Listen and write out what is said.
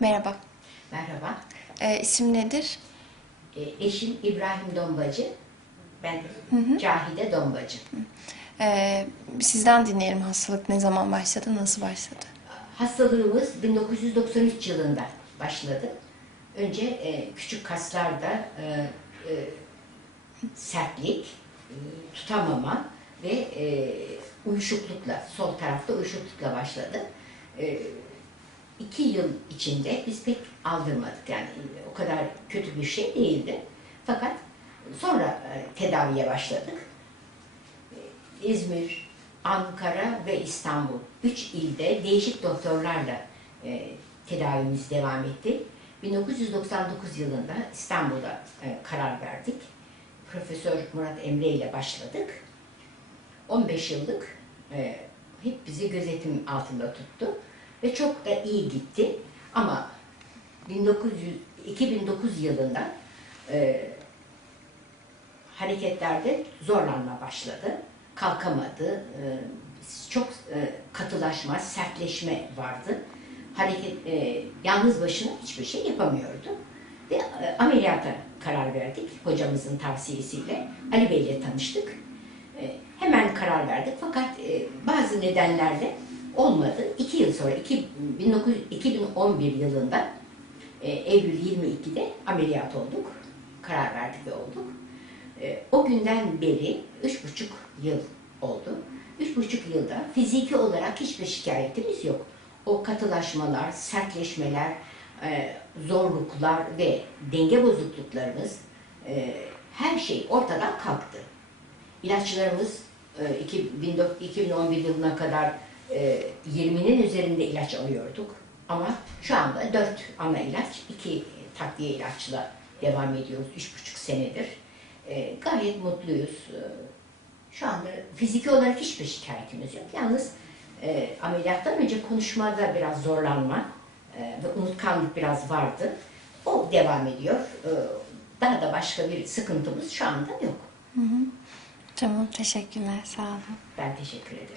Merhaba. Merhaba. Ee, isim nedir? E, eşim İbrahim Dombacı. Ben Cahide Dombacı. Ee, sizden dinleyelim hastalık ne zaman başladı, nasıl başladı? Hastalığımız 1993 yılında başladı. Önce e, küçük kaslarda e, e, sertlik, e, tutamama ve e, uyuşuklukla, sol tarafta uyuşuklukla başladı. E, iki yıl içinde biz pek aldırmadık yani o kadar kötü bir şey değildi. Fakat sonra e, tedaviye başladık. E, İzmir, Ankara ve İstanbul. Üç ilde değişik doktorlarla e, tedavimiz devam etti. 1999 yılında İstanbul'a e, karar verdik. Profesör Murat Emre ile başladık. 15 yıllık e, hep bizi gözetim altında tuttu ve çok da iyi gitti. Ama 1900, 2009 yılında e, hareketlerde zorlanma başladı. Kalkamadı. E, çok e, katılaşma, sertleşme vardı. Hareket e, yalnız başına hiçbir şey yapamıyordu. Ve e, ameliyata karar verdik hocamızın tavsiyesiyle. Ali Bey ile tanıştık. E, hemen karar verdik fakat e, bazı nedenlerle olmadı. İki yıl sonra, iki, 19, 2011 yılında e, Eylül 22'de ameliyat olduk. Karar verdik ve olduk. E, o günden beri üç buçuk yıl oldu. Üç buçuk yılda fiziki olarak hiçbir şikayetimiz yok. O katılaşmalar, sertleşmeler, e, zorluklar ve denge bozukluklarımız her şey ortadan kalktı. İlaçlarımız e, 2009 2011 yılına kadar e, 20'nin üzerinde ilaç alıyorduk. Ama şu anda 4 ana ilaç, 2 takviye ilaçla devam ediyoruz 3,5 senedir. E, gayet mutluyuz. E, Şu anda fiziki olarak hiçbir şikayetimiz yok. Yalnız e, ameliyattan önce konuşmada biraz zorlanma e, ve unutkanlık biraz vardı. O devam ediyor. E, daha da başka bir sıkıntımız şu anda yok. Tamam, teşekkürler, sağ olun. Ben teşekkür ederim.